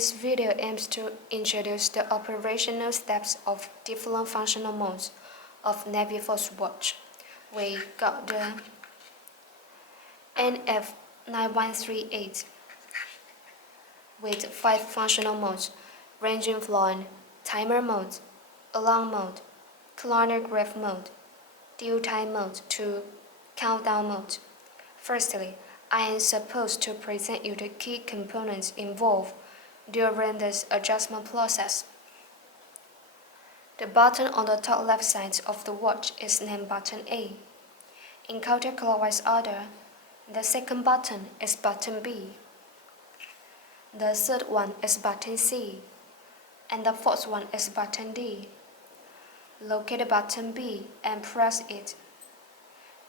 This video aims to introduce the operational steps of different functional modes of NAVIFORCE watch. We got the NF9138 with 5 functional modes ranging from timer mode, alarm mode, chronograph mode, due time mode to countdown mode. Firstly, I am supposed to present you the key components involved during this adjustment process. The button on the top left side of the watch is named button A. In counterclockwise order, the second button is button B. The third one is button C, and the fourth one is button D. Locate button B and press it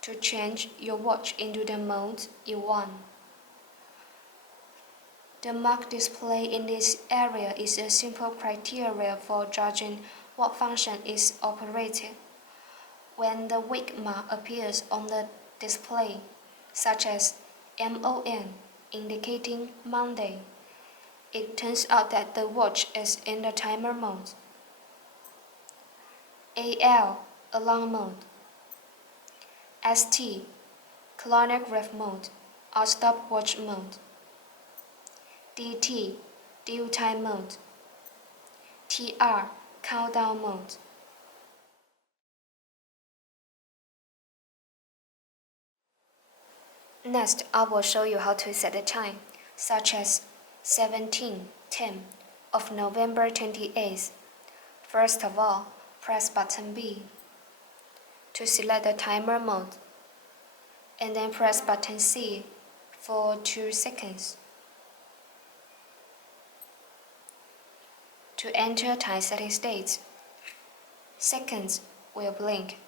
to change your watch into the mode you want. The mark display in this area is a simple criteria for judging what function is operated. When the week mark appears on the display, such as MON indicating Monday, it turns out that the watch is in the timer mode. AL, alarm mode. ST, chronograph mode or stopwatch mode. DT, due time mode. TR, countdown mode. Next, I will show you how to set the time, such as 17:10 of November 28th. First of all, press button B to select the timer mode, and then press button C for 2 seconds. To enter time setting state, seconds will blink.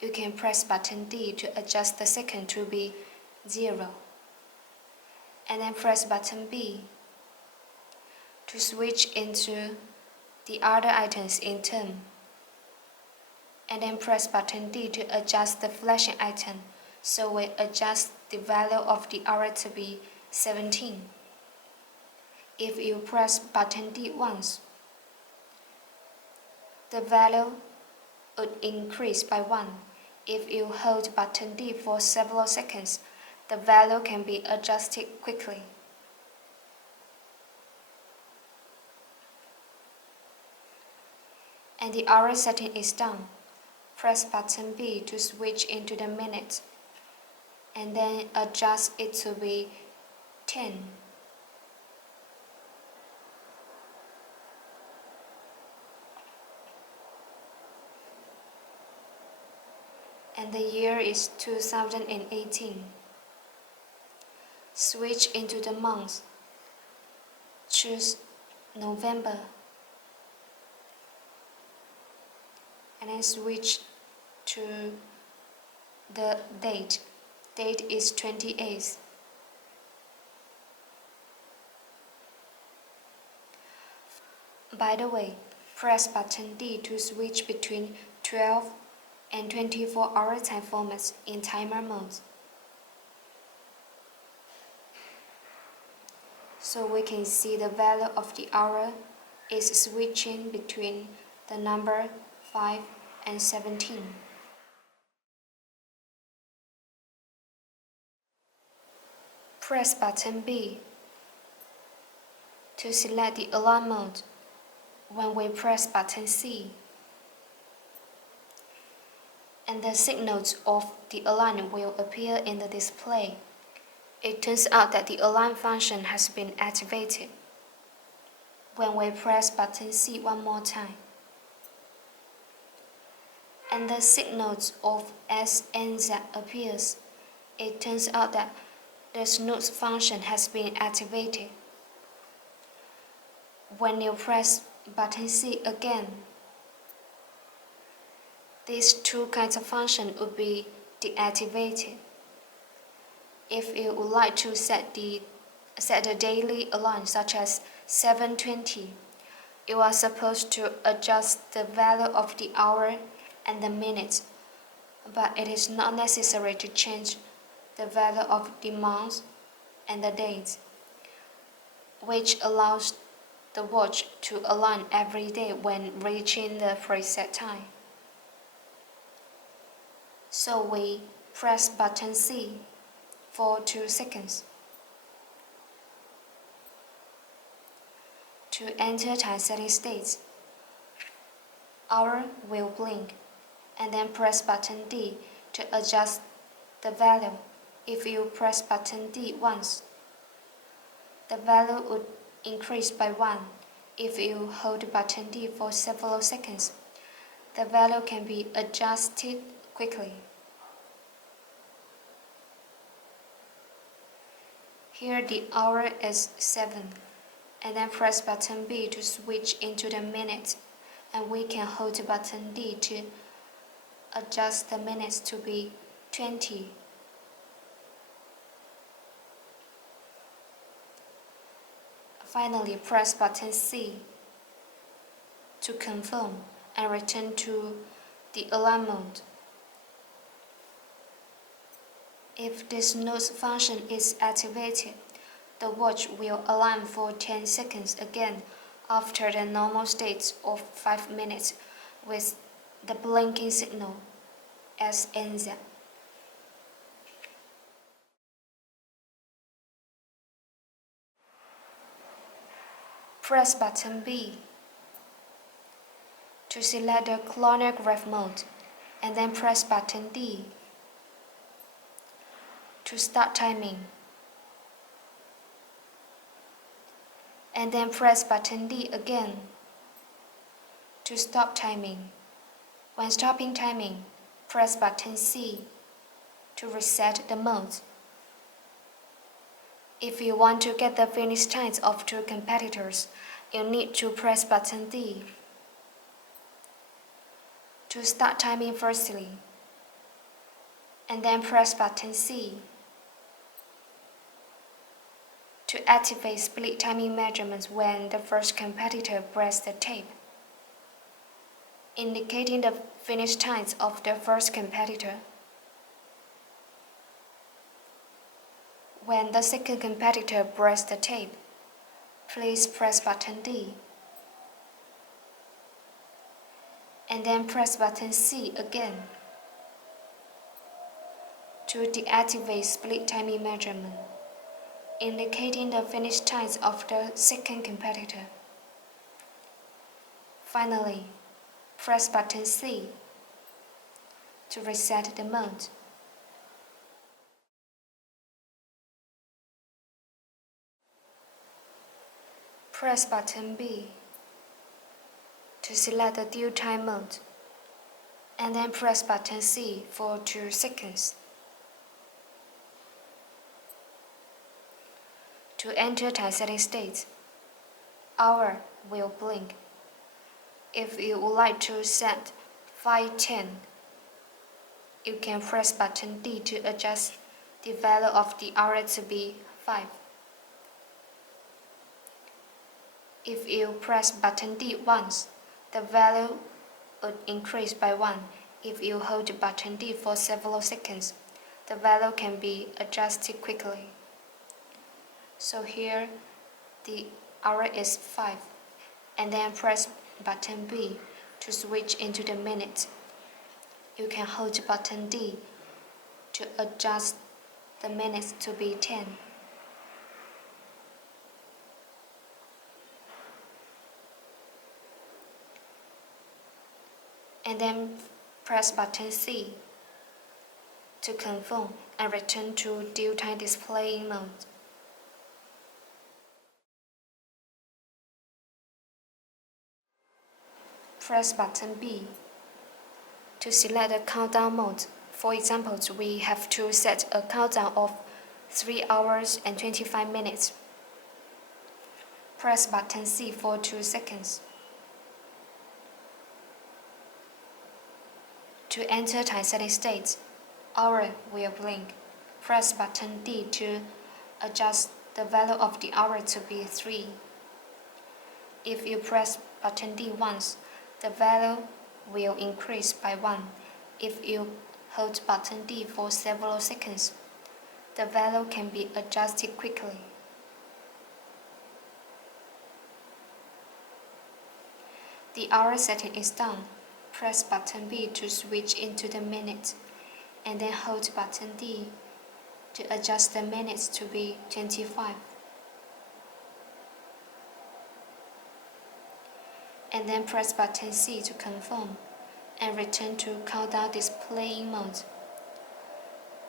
You can press button D to adjust the second to be 0, and then press button B to switch into the other items in turn, and then press button D to adjust the flashing item, so we adjust the value of the hour to be 17. If you press button D once, the value would increase by 1. If you hold button D for several seconds, the value can be adjusted quickly. And the hour setting is done. Press button B to switch into the minute, and then adjust it to be 10. And the year is 2018. Switch into the month. Choose November, and then switch to the date. Date is 28th. By the way, press button D to switch between 12 and 24-hour time formats in timer mode. So we can see the value of the hour is switching between the number 5 and 17. Press button B to select the alarm mode when we press button C, and the signals of the alarm will appear in the display. It turns out that the alarm function has been activated when we press button C one more time, and the signals of S and Z appears. It turns out that the snooze function has been activated. When you press button C again, these two kinds of function would be deactivated. If you would like to set the daily alarm, such as 7:20, you are supposed to adjust the value of the hour and the minute, but it is not necessary to change the value of the month and the date, which allows the watch to align every day when reaching the preset time. So we press button C for 2 seconds. To enter time setting states, hour will blink, and then press button D to adjust the value. If you press button D once, the value would increase by 1. If you hold button D for several seconds, the value can be adjusted quickly. Here the hour is 7, and then press button B to switch into the minute, and we can hold button D to adjust the minutes to be 20. Finally, press button C to confirm and return to the alarm mode. If this snooze function is activated, the watch will alarm for 10 seconds again after the normal state of 5 minutes with the blinking signal as NZ. Press button B to select the chronograph mode, and then press button D to start timing, and then press button D again to stop timing. When stopping timing, press button C to reset the mode. If you want to get the finish times of 2 competitors, you need to press button D to start timing firstly, and then press button C to activate split timing measurements when the first competitor presses the tape, indicating the finish times of the first competitor. When the second competitor presses the tape, please press button D, and then press button C again to deactivate split timing measurement, indicating the finish times of the second competitor. Finally, press button C to reset the mode. Press button B to select the due time mode, and then press button C for 2 seconds. To enter time setting state, hour will blink. If you would like to set 5:10, you can press button D to adjust the value of the hour to be 5. If you press button D once, the value would increase by 1. If you hold button D for several seconds, the value can be adjusted quickly. So here, the hour is 5, and then press button B to switch into the minute. You can hold button D to adjust the minutes to be 10. And then press button C to confirm and return to due time displaying mode. Press button B to select the countdown mode. For example, we have to set a countdown of 3 hours and 25 minutes. Press button C for 2 seconds. To enter time setting state, hour will blink. Press button D to adjust the value of the hour to be 3. If you press button D once, the value will increase by 1. If you hold button D for several seconds, the value can be adjusted quickly. The hour setting is done. Press button B to switch into the minute, and then hold button D to adjust the minutes to be 25. And then press button C to confirm, and return to countdown displaying mode.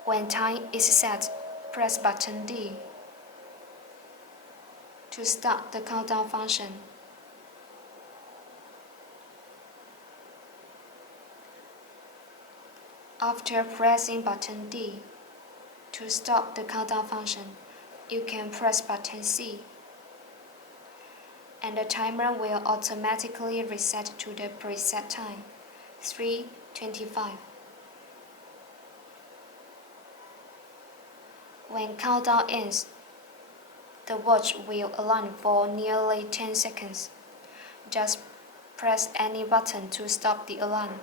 When time is set, press button D to start the countdown function. After pressing button D to stop the countdown function, you can press button C, and the timer will automatically reset to the preset time, 3:25. When countdown ends, the watch will align for nearly 10 seconds. Just press any button to stop the alarm.